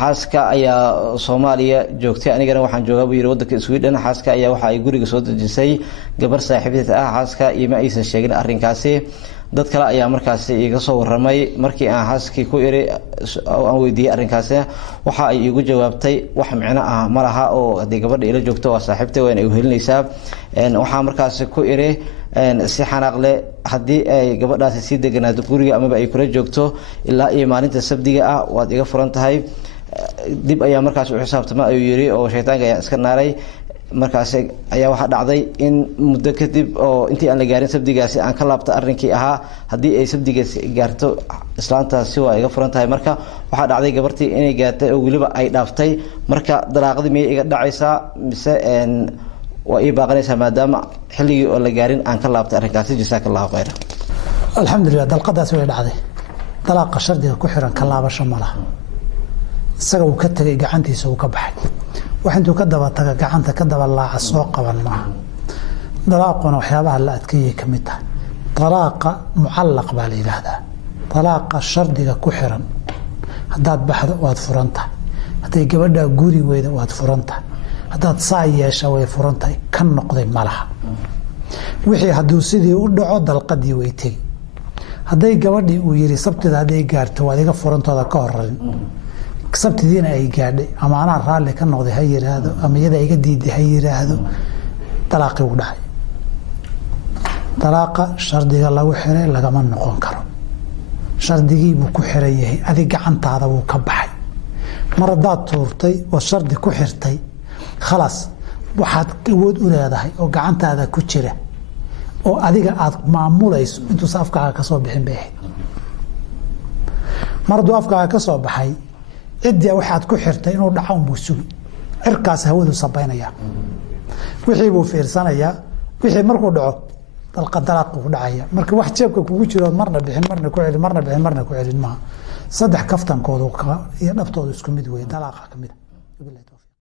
xaaska ayaa Soomaaliya joogtay anigana waxaan joogaa buu yiri wadanka Sweden xaaska ayaa waxa ay guriga soo dejisay gabar saaxiibteed ah xaaska ima aysan sheegin arrinkaasi dad kale ayaa markaas iga soo waramay markii aan xaaskii ku iri aan weydiiyay arrinkaasi waxa ay igu jawaabtay wax micno ah malaha oo hadii gabadha ila joogto waa saaxiibtay waan ay u helinaysaa waxa markaas ku iri si xanaaq leh hadii ay gabadhaasi si deganaato guriga ama ay kula joogto ilaa iyo maalinta sabdiga ah waad iga furan tahay dib ayaa markaas u xisaabtama ayuu yiri oo shaytaanka ayaa iska naaray markaas ayaa waxa dhacday in muddo kadib oo intii aan la gaarin sabdigaasi aan ka laabta arrinkii ahaa hadii ay sabdigaasi gaarto islaantaasi waa iga furan tahay marka waxa dhacday gabartii inay gaartay oo waliba ay dhaaftay marka dalaaqadii miyay iga dhacaysaa mise waa ii baaqanaysaa maadaama xilligii oo la gaarin aan ka laabtay arrinkaasi jazakallahu khayr alxamdulillah dalqadaas way dhacday dalaaqa shardiga ku xiran ka laabasho malaha isaga uu ka tagay gacantiisa uu ka baxay wax intuu ka daba taga gacanta ka daba laaca soo qaban maaha dalaaquna waxyaabaha la adkeeyay ka mid tahay dalaaqa mucallaq baa la yidhaahdaa dalaaqa shardiga ku xiran haddaad baxdo waad furan tahay hadday gabadhaa guri weyda waad furan tahay haddaad saa yeesha way furan tahay ka noqday malaha wixii hadduu sidii u dhaco dalqadii way tegi hadday gabadhii uu yiri sabtida hadday gaarto waad iga furantooda ka horeyn sabtidiina ay gaadhay ama anaa raalli ka noqday ha yiraahdo ama iyada iga diiday ha yiraahdo talaaqi u dhacay talaaqa shardiga lagu xiray lagama noqon karo shardigii buu ku xiran yahay adiga gacantaada wuu ka baxay mar hadaad tuurtay oo shardi ku xirtay khalaas waxaad awood u leedahay oo gacantaada ku jira oo adiga aad maamulayso intuu afkaaga ka soo bixin bay ahayd mar hadduu afkaaga ka soo baxay ciddiya waxaad ku xirtay inuu dhaco unbuu sugi cirkaas hawadu sabaynaya wixii buu fiirsanayaa wixii markuu dhaco dalqadalaaq uu dhacaya marka wax jeebka kugu jiro marna bixin marna ku celin marna bixin marna ku celin maaha saddex kaftankoodu iyo dhabtoodu isku mid weeye dalaaqa ka mid ah